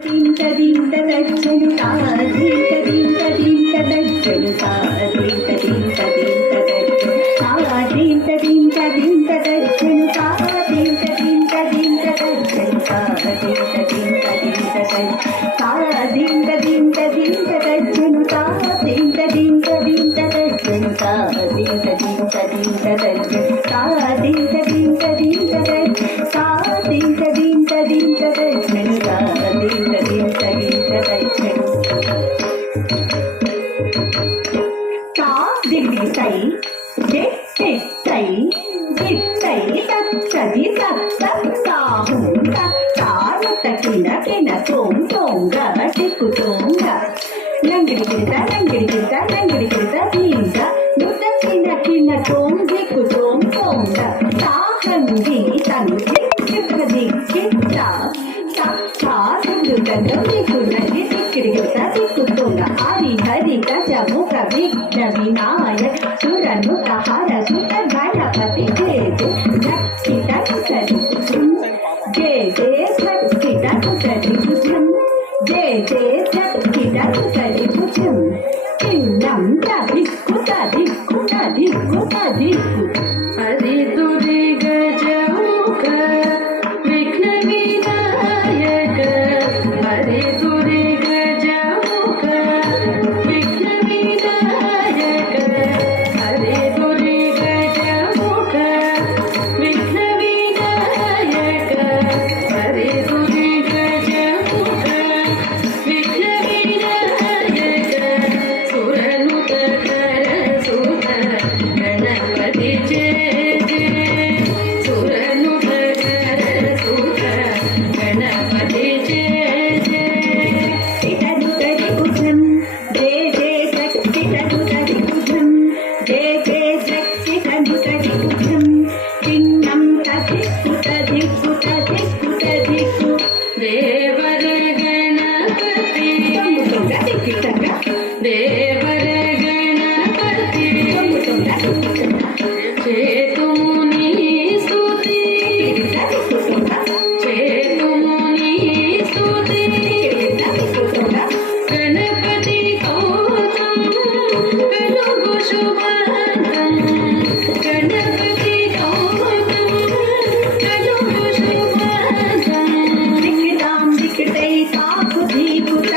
దింత దింత దచ్చను దింత దింత దింత దచ్చను దింత దింత దింత దచ్చను దింత దింత దింత దచ్చను దింత దింత దింత దచ్చను దింత దింత దింత దచ్చను దింత దింత దింత దచ్చను దింత దింత దింత దచ్చను దింత దింత దింత దచ్చను దింత దింత దింత దచ్చను దింత దింత దింత దచ్చను దిట్టై దిట్టై దిట్టై తచ్చది తత్త తాహుంగ తారుత కిన కిన తోం తోంగ టిక్కు తోంగ లంగిడి కిరిత లంగిడి కిరిత లంగిడి కిరిత దీంగ నుత కిన కిన తోం దిక్కు తోం తోంగ తాహంగి తంగి కిక్క దిక్కిట్ట తారుగంగం దిక్కున్నది దిక్కిడిగిత దిక్కుతోంగ హరి హరి గజ ముఖ విఘ్న వినాయక సురను హర సుత గణపతి జయ జయ భక్తి తత్సరి జయ జయ భక్తి తత్సరి భుజం జయ జయ భక్తి తత్సరి భుజం చిన్నం దిక్కుత దిక్కుత దిక్కుత దిక్కు హరి దురి గజ ముఖ విఘ్న వినాయక హరి దురి గజ ముఖ విఘ్న వినాయక హరి దురి గజ ముఖ విఘ్న వినాయక హరి దురి గజ ముఖ విఘ్న వినాయక సురనుత కర సుత గణపతి జయ జయ సురనుత కర సుత గణపతి జయ జయ ఇతనుతరి భుజం జయ జయ శక్తి తనుతరి భుజం జయ జయ శక్తి తనుతరి భుజం చిన్నం దిక్కుత దిక్కుత దిక్కుత దిక్కు దేవర గణపతి దేవర గణపతి చేతుముని స్తుతి చేతుముని స్తుతి గణపతి గౌతమ కలుగు శుభాంతం గణపతి గౌతమ కలుగు శుభాంతం దిక్కిదాం దిక్కిటై తాకు దీపుత